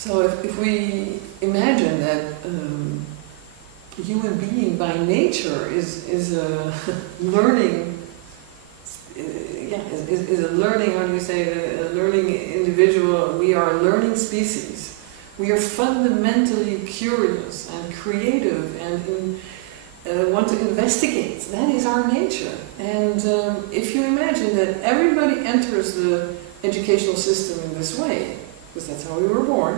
So if we imagine that a human being by nature is a learning, is a learning, how do you say, a learning individual, we are a learning species. We are fundamentally curious and creative and want to investigate. That is our nature. And if you imagine that everybody enters the educational system in this way, because that's how we were born,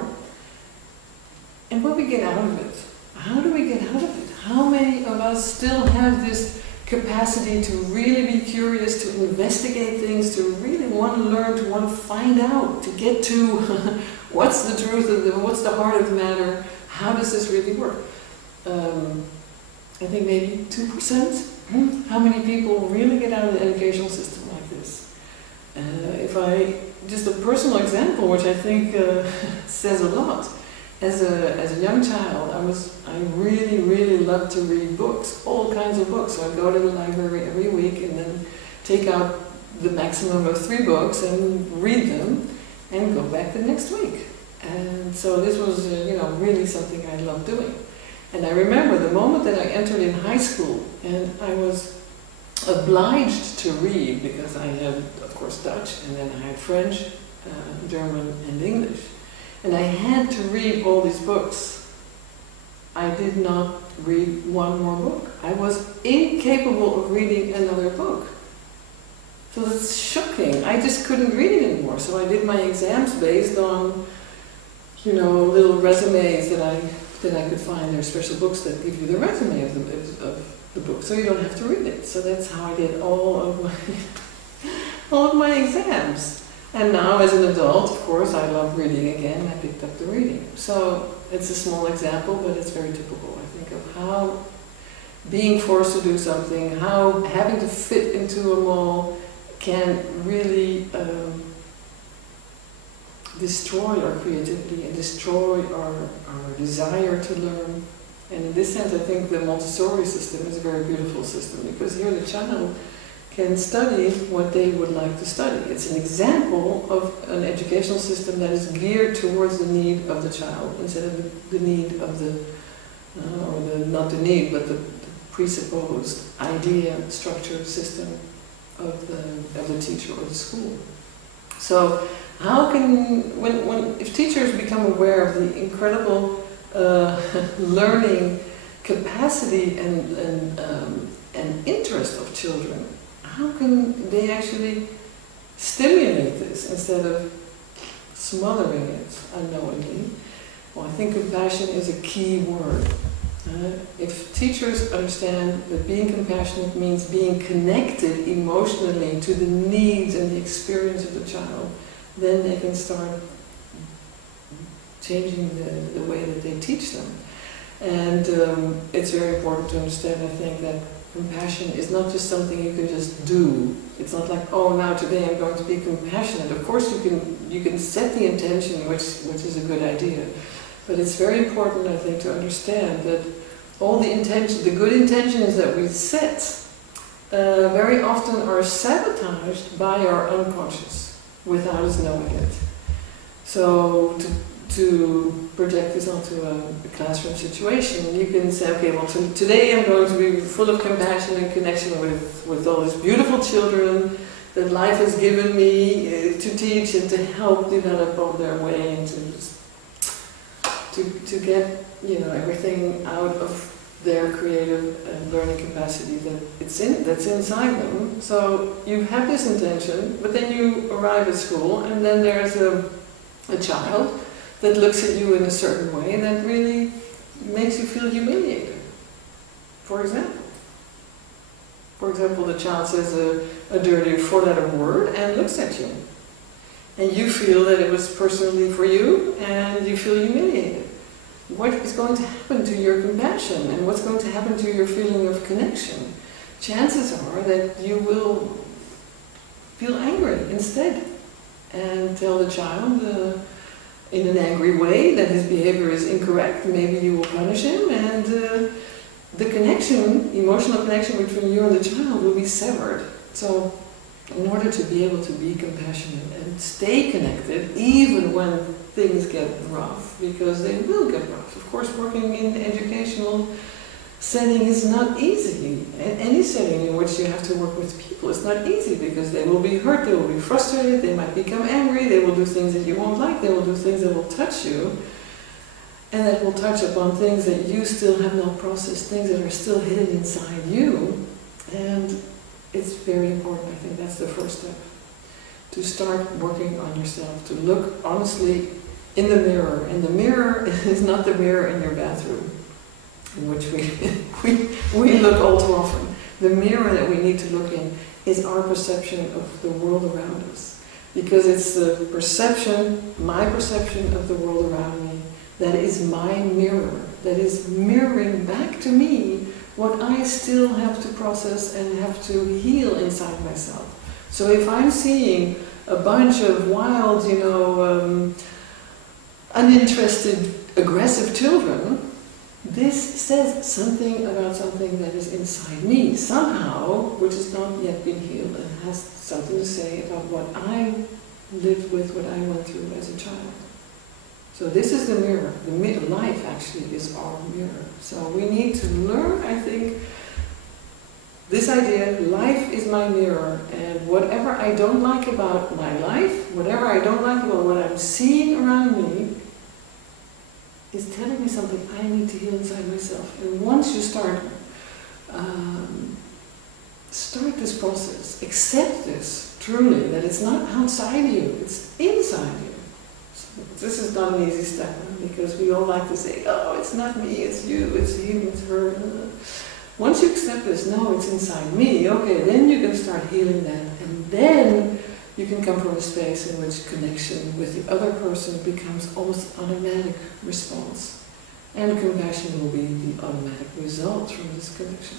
and what we get out of it. How do we get out of it? How many of us still have this capacity to really be curious, to investigate things, to really want to learn, to want to find out, to get to what's the truth of the, what's the heart of the matter, how does this really work? I think maybe 2%. How many people really get out of the educational system like this? If I, just a personal example, which I think says a lot. As a young child, I really loved to read books, all kinds of books. So I'd go to the library every week and then take out the maximum of 3 books and read them and go back the next week. And so this was, really something I loved doing. And I remember the moment that I entered in high school and I was obliged to read, because I had, of course, Dutch, and then I had French, German, and English. And I had to read all these books. I did not read one more book. I was incapable of reading another book. So that's shocking. I just couldn't read it anymore. So I did my exams based on, little resumes that I could find. There are special books that give you the resume of the book, so you don't have to read it. So that's how I did all of my exams. And now, as an adult, of course, I love reading again. I picked up the reading. So it's a small example, but it's very typical, I think, of how being forced to do something, how having to fit into a mold can really destroy our creativity and destroy our desire to learn. And in this sense, I think the Montessori system is a very beautiful system, because here the child can study what they would like to study. It's an example of an educational system that is geared towards the need of the child, instead of the need of not the need, but the presupposed idea, structure, system of the teacher or the school. So how can, if teachers become aware of the incredible learning capacity and interest of children, how can they actually stimulate this instead of smothering it unknowingly? Well, I think compassion is a key word. If teachers understand that being compassionate means being connected emotionally to the needs and the experience of the child, then they can start changing the way that they teach them. And it's very important to understand, I think, that compassion is not just something you can just do. It's not like, oh, now today I'm going to be compassionate. Of course you can set the intention, which is a good idea. But it's very important, I think, to understand that all the good intentions that we set very often are sabotaged by our unconscious without us knowing it. So to project this onto a classroom situation, you can say, okay, well, today I'm going to be full of compassion and connection with all these beautiful children that life has given me to teach and to help develop on their way, and to get everything out of their creative and learning capacity that's inside them. So you have this intention, but then you arrive at school, and then there's a child that looks at you in a certain way that really makes you feel humiliated. For example, the child says a dirty 4-letter word and looks at you. And you feel that it was personally for you, and you feel humiliated. What is going to happen to your compassion, and what's going to happen to your feeling of connection? Chances are that you will feel angry instead, and tell the child in an angry way that his behavior is incorrect. Maybe you will punish him, and the connection, emotional connection between you and the child will be severed. So in order to be able to be compassionate and stay connected even when things get rough, because they will get rough. Of course, working in educational setting is not easy. Any setting in which you have to work with people is not easy, because they will be hurt, they will be frustrated, they might become angry, they will do things that you won't like, they will do things that will touch you, and that will touch upon things that you still have not processed, things that are still hidden inside you. And it's very important, I think that's the first step, to start working on yourself, to look honestly in the mirror. And the mirror is not the mirror in your bathroom, in which we look all too often. The mirror that we need to look in is our perception of the world around us. Because it's the perception, my perception of the world around me, that is my mirror, that is mirroring back to me what I still have to process and have to heal inside myself. So if I'm seeing a bunch of wild, uninterested, aggressive children, this says something about something that is inside me, somehow, which has not yet been healed, and has something to say about what I lived with, what I went through as a child. So this is the mirror. Life actually is our mirror. So we need to learn, I think, this idea, life is my mirror, and whatever I don't like about my life, whatever I don't like about what I'm seeing around me, is telling me something I need to heal inside myself. And once you start this process, accept this truly, that it's not outside you, it's inside you. So this is not an easy step, because we all like to say, oh, it's not me, it's you, it's him, it's her. Once you accept this, no, it's inside me, okay, then you can start healing that, and then you can come from a space in which connection with the other person becomes almost an automatic response. And compassion will be the automatic result from this connection.